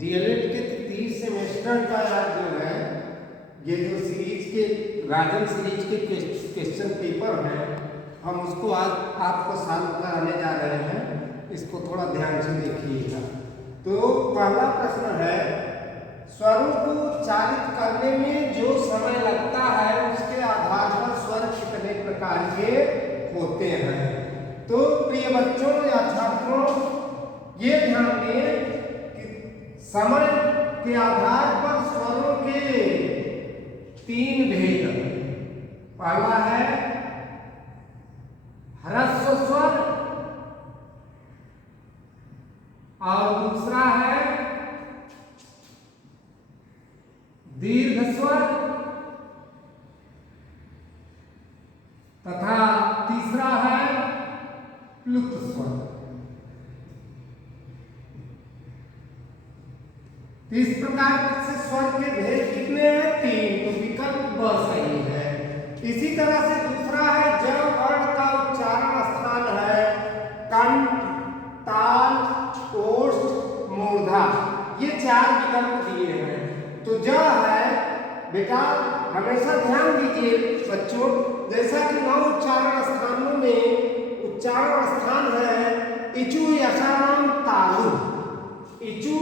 DElEd के 30 semester का जो है ये जो सीरीज के राजन सीरीज के क्वेश्चन पेपर हैं हम उसको आज आपको सॉल्व कराने जा रहे हैं। इसको थोड़ा ध्यान से देखिएगा। तो पहला प्रश्न है, स्वरों को उच्चारित करने में जो समय लगता है उसके आधार पर स्वर कितने प्रकार के होते हैं। तो प्रिय बच्चों या छात्रों ये ध्यान दें कि समय के आधार पर स्वरों के 3 भेद। पहला है ह्रस्व स्वर और दूसरा है दीर्घ स्वर तथा तीसरा है प्लुत स्वर। इस प्रकार से स्वर के भेद कितने हैं? 3। तो विकल्प ब सही है। इसी तरह से दूसरा है ज वर्ण का उच्चारण स्थान है कंठ, ताल, ओष्ठ, मूर्धा। ये 4 विकल्प दिए हैं। तो ज है बेटा, हमेशा ध्यान दीजिए बच्चों, जैसा कि 9 उच्चारण स्थानों में उच्चारण स्थान है इचु यशानाम तालु। इचु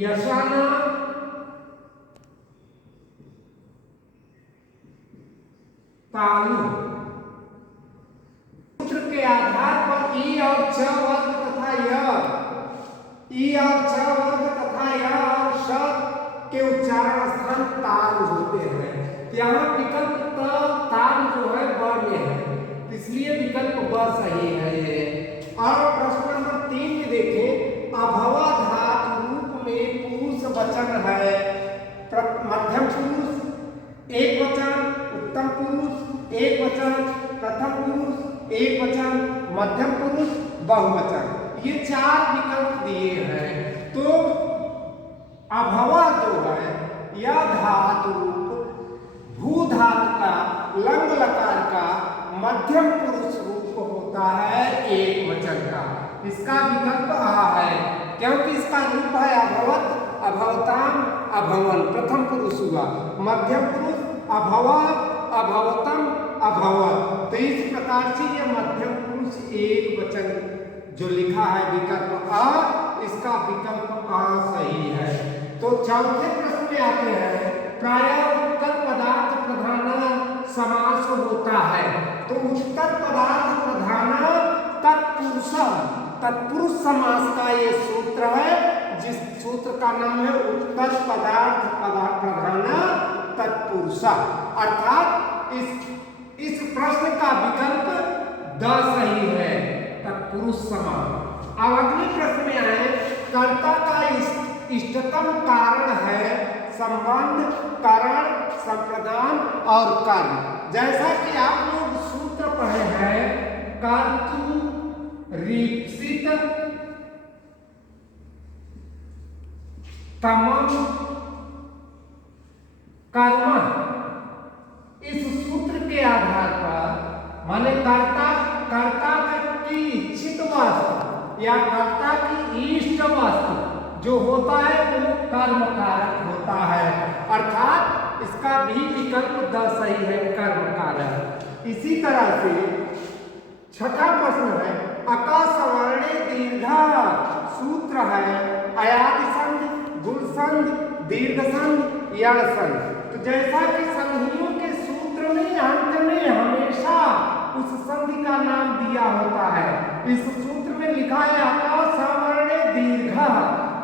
यशाना तालु। सूत्र के आधार पर ई और छ वर्ग तथा य, ई और छ वर्ग तथा य और श के उच्चारण स्थान ताल होते हैं। यहाँ विकल्प त ताल जो है ब में है, इसलिए विकल्प ब सही है ये। और प्रश्न नंबर 3 में देखें, अभवा धातु रूप में पुरुष वचन है। मध्यम पुरुष एक वचन, उत्तम पुरुष एक वचन, प्रथम पुरुष एक वचन, मध्यम पुरुष बहुवचन। ये 4 विकल्प दिए हैं। तो अभवा जो है यह धातु भू धातु का लंग लकार का मध्यम पुरुष रूप होता है एक वचन का। इसका विकल्प आ है, क्योंकि इसका रूप है अभवत, अभवताम, अभवन, प्रथम पुरुष हुआ। मध्यम पुरुष अभवा, अभवतम, अभवत। तो इस प्रकार से यह मध्यम पुरुष एक वचन जो लिखा है विकल्प आ, इसका विकल्प आ सही है। तो चौथे प्रश्न में आते हैं, प्रायः उत्तर पदार्थ प्रधान समास होता है। तो उत्तर पदार्थ प्रधान तत्पुरुष समास का ये सूत्र है, जिस सूत्र का नाम है उत्तर पदार्थ प्रधान तत्पुरुष। अर्थात इस प्रश्न का विकल्प द सही है, तत्पुरुष समास। अब अगले प्रश्न में आए, कर्ता का इष्टतम कारण है संबंध, करण, संप्रदान और कर्म। जैसा कि आप लोग सूत्र पढ़े हैं, कर्तु, रीप्सित, तमम, कर्म। इस सूत्र के आधार पर माने कर्ता की इच्छित वस्तु या कर्ता की इष्ट वस्तु जो होता है वो कर्म कारक होता है। अर्थात इसका भी विकल्प द सही है, कर्म कारक। इसी तरह से छठा प्रश्न है, अका सवर्णे दीर्घा। सूत्र है अयादि संधि, गुण संधि, दीर्घ संधि, यण संधि। तो जैसा कि संधियों के सूत्र में अंत में हमेशा उस संधि का नाम दिया होता है। इस सूत्र में लिखा है अका सवर्णे दीर्घा।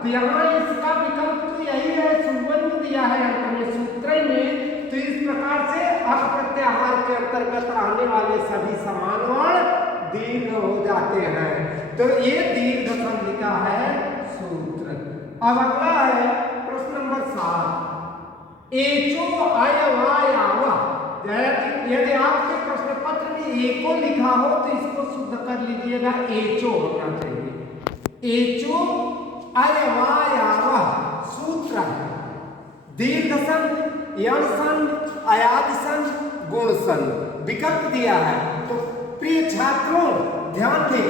तो यहाँ इसका विकल्प तो यही है, सुवर्ण दिया है अंत में सूत्र में। तो इस प्रकार से अक प्रत्याहार के अंतर्गत आने वाले सभी समान वर्ण दीर्घ हो जाते हैं। तो ये दीर्घ संधि का है सूत्र। अब अगला है प्रश्न नंबर 7, एचो अयवायावा। यदि आपके प्रश्न पत्र में एको लिखा हो तो इसको शुद्ध कर लीजिएगा, एचो होना चाहिए। एचो अयवायावा सूत्र है दीर्घ संधि, यण संधि, अयादि संधि, गुण संधि। विकल्प दिया है। तो प्रिय छात्रों ध्यान दें,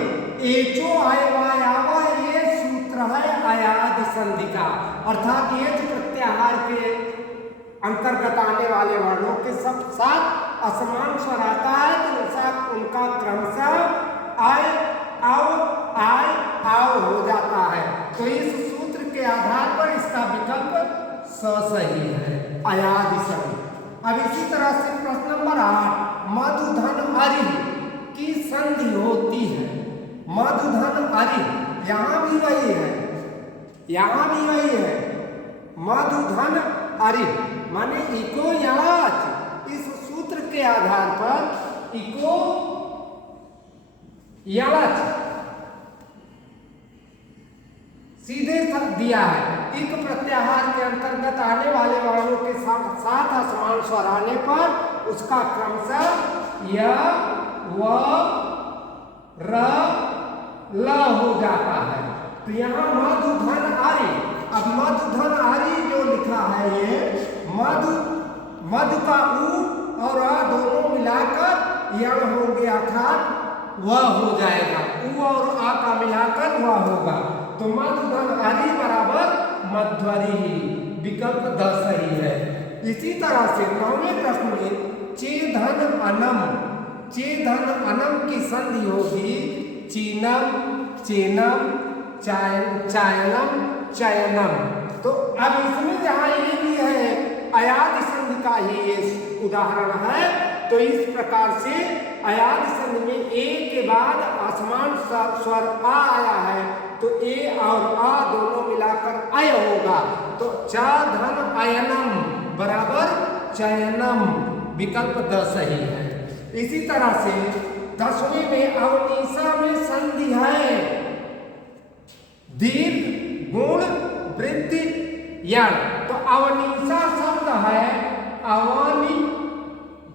एचो अयवायावा ये सूत्र है अयादि संधि का, अर्थात ये जो प्रत्याहार के अंतर्गत आने वाले वर्णों के सब साथ असमान स्वर आता है तो उनका क्रमशः आय आओ हो जाता है। तो इस सूत्र के आधार पर इसका विकल्प स सही है, अयादि संधि। अब इसी तरह से प्रश्न नंबर 8, मधुधन अरि की संधि होती है। मधुधन अरि, यहाँ भी वही है, यहाँ भी वही है। मधुधन अरि माने इको यणाच, इस सूत्र के आधार पर इको यणाच सीधे दिया है। इक प्रत्याहार के अंतर्गत आने वाले वर्णों के साथ असमान स्वर आने पर उसका क्रमशः य व र ल हो जाता है। तो यहाँ मधुधन आरी, अब मधुधन आरी जो लिखा है ये मधु का उ और अ दोनों मिलाकर यण होंगे अर्थात वह हो जाएगा, उ और आ का मिलाकर वह होगा। तो मधुधन आरी बराबर मध्वरी, विकल्प द सही है। इसी तरह से 9वें प्रश्न में चेधन अनम, चेधन अनम की संधि होगी चीनम, चेनम, चायनम, चयनम। तो अब इसमें जहाँ ये भी है अयादि संधि का ही ये उदाहरण है। तो इस प्रकार से अयादि संधि में ए के बाद असमान स्वर आ आया है तो ए और आ दोनों मिलाकर अय होगा। तो च धन अयनम बराबर चयनम, विकल्प द सही है। इसी तरह से 10वें में अवनीशा में संधि है दीर्घ गुण वृद्धि यण। तो अवनीशा शब्द है अवनी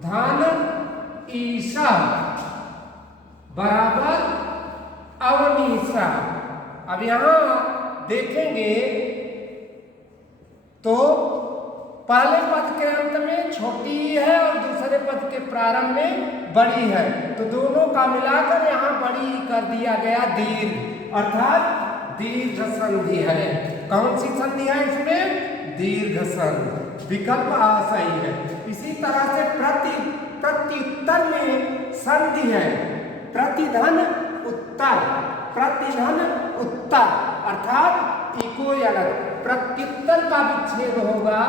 धन ईशा बराबर अवनीशा। अब यहां देखेंगे तो पहले पद के अंत में छोटी है और दूसरे पद के प्रारंभ में बड़ी है, तो दोनों का मिलाकर यहाँ बड़ी कर दिया गया दीर्घ, अर्थात दीर्घ संधि है। कौन सी संधि है इसमें? दीर्घ संधि, विकल्प आ सही है। इसी तरह से प्रत्युत्तर में संधि है प्रतिधन उत्तर, प्रतिधन उत्तर अर्थात इको अलग, प्रत्युत्तर का विच्छेद होगा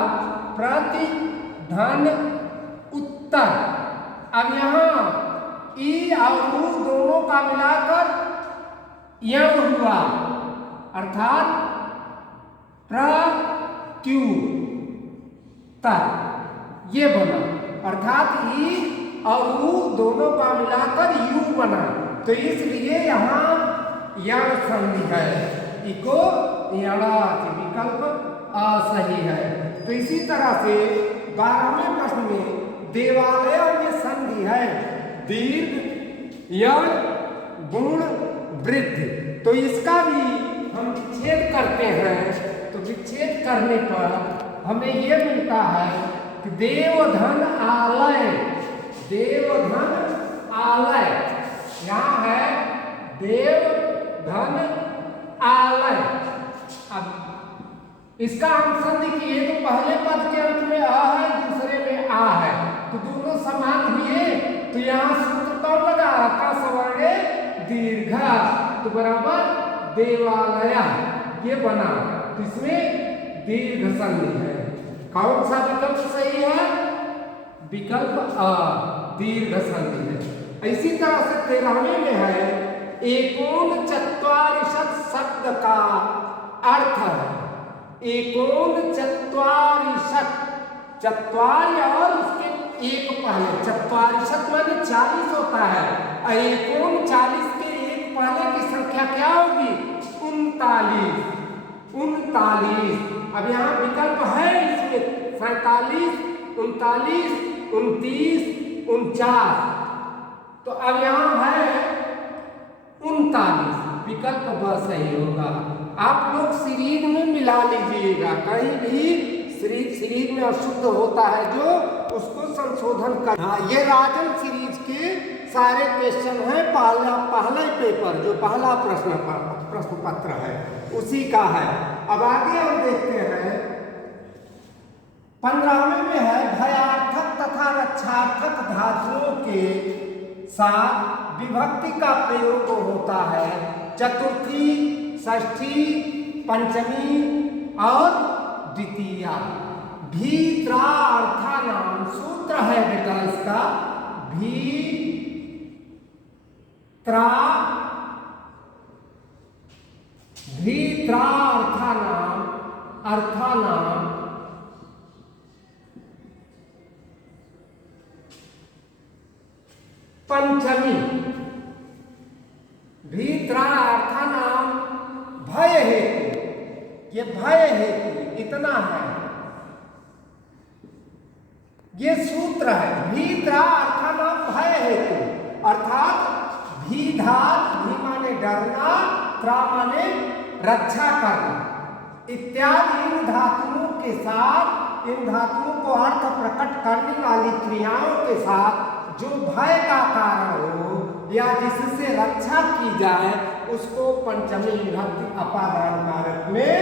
प्रतिधन उत्तर। अब यहाँ ई और ऊ दोनों का मिलाकर यण हुआ अर्थात प्रत्युत्तर, ये बना अर्थात ई और ऊ दोनों का मिलाकर यू बना। तो इसलिए यहाँ यण संधि है, इको यणाच, विकल्प आ सही है। तो इसी तरह से 12वें प्रश्न में देवालय में संधि है दीर्घ यण गुण वृद्धि। तो इसका भी हम विच्छेद करते हैं, तो विच्छेद करने पर हमें ये मिलता है कि देवधन आलय, देवधन आलय, यहाँ है देवधन आलय। अब इसका हम संधि किए तो पहले पद के अंत में आ है, दूसरे में आ है, तो दोनों समान हुए। तो यहाँ सूत्र कौन लगा? का सवर्ण दीर्घ, तो बराबर देवालय ये बना। तो इसमें दीर्घ संधि है। कौन सा विकल्प सही है? विकल्प आ, दीर्घ संधि है। इसी तरह से 13वें में है एकोन चत्वारिशत शब्द का अर्थ है एकोन चत्वारिशत, चत्वारि और उसके एक पहले, चत्वारिशत माने 40 होता है और एकोन 40 के एक पहले की संख्या क्या होगी? 39, 39। अब यहाँ विकल्प है इसमें 47, 39, 29, 49। तो अब यहाँ है 39, विकल्प ब सही होगा। आप लोग सीरीज में मिला लीजिएगा, कहीं भी सीरीज में अशुद्ध होता है जो उसको संशोधन कर। हाँ, ये राजन सीरीज के सारे क्वेश्चन हैं पहला ही पेपर, जो पहला प्रश्न पत्र है उसी का है। अब आगे हम देखते हैं 15वें में है भयार्थक तथा रक्षार्थक धातुओं के साथ विभक्ति का प्रयोग होता है चतुर्थी, षष्ठी, पंचमी और द्वितीया। भीत्रार्थानाम सूत्र है बेटा इसका, अर्थानाम पंचमी। भीत्रार्थानाम भय हेतु, ये भय हेतु इतना है, ये सूत्र है। भीत्रार्थानाम भय हेतु अर्थात भीधात, भी माने डरना, त्रा माने रक्षा करना इत्यादि इन धातुओं के साथ, इन धातुओं को अर्थ प्रकट करने वाली क्रियाओं के साथ जो भय का कारण हो या जिससे रक्षा की जाए उसको पंचमी विभक्ति अपादान कारक में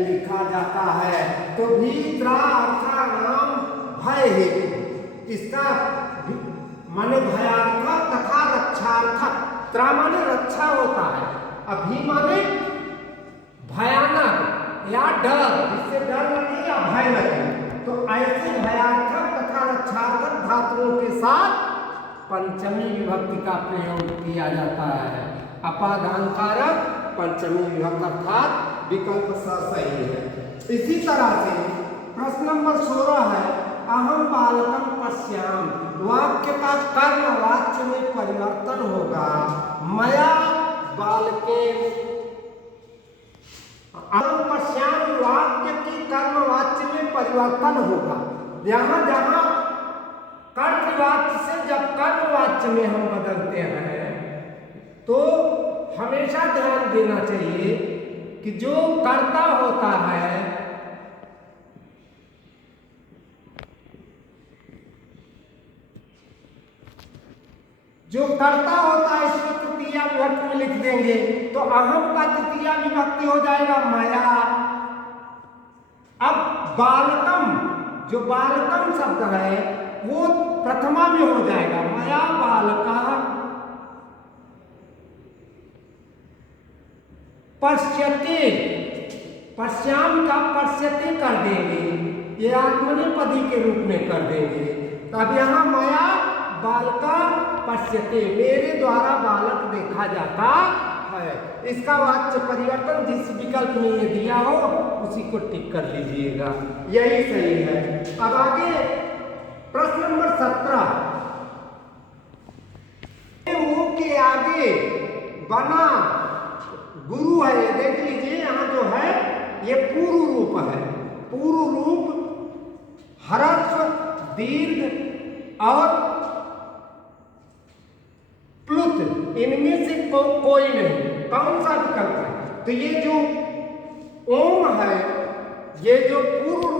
लिखा जाता है। तो भीत्रार्थानाम भय हेतु, इसका माने भयार्थक तथा रक्षार्थक। त्रा माने रक्षा होता है, अभी माने भयानक या डर, जिससे डर लगे या भय लगे। तो ऐसे भयार्थक तथा रक्षार्थक धातुओं के साथ पंचमी विभक्ति का प्रयोग किया जाता है। अपादान कारक पंचमी विभक्ति अर्थात विकल्प स सही है। इसी तरह से प्रश्न नंबर 16 है अहम बालकम पश्याम। वाक्य का कर्म वाच्य में परिवर्तन होगा। मया बालके, अहम पश्याम वाक्य की कर्म वाच्य में परिवर्तन होगा। जहां जहां कर्तवाच्य से जब कर्मवाच्य में हम बदलते हैं तो हमेशा ध्यान देना चाहिए कि जो कर्ता होता है, जो कर्ता होता है इसको तृतीया विभक्ति में लिख देंगे तो अहम का तृतीया विभक्ति हो जाएगा मया। अब बालकम, जो बालकम शब्द है वो प्रथमा में हो जाएगा, मया बालका पश्यते, पश्याम का पश्यते कर देंगे, ये आत्मनेपदी के रूप में कर देंगे। तब यहाँ मया बालका पश्यते, मेरे द्वारा बालक देखा जाता है। इसका वाच्य परिवर्तन जिस विकल्प में ये दिया हो उसी को टिक कर लीजिएगा, यही सही है। अब आगे प्रश्न नंबर 17, वो के आगे बना गुरु है। ये देख लीजिए यहाँ जो है ये पूर्व रूप है। पूर्व रूप ह्रस्व, दीर्घ और प्लुत, इनमें से कोई नहीं। कौन सा विकल्प है? तो ये जो ओम है, ये जो पूर्व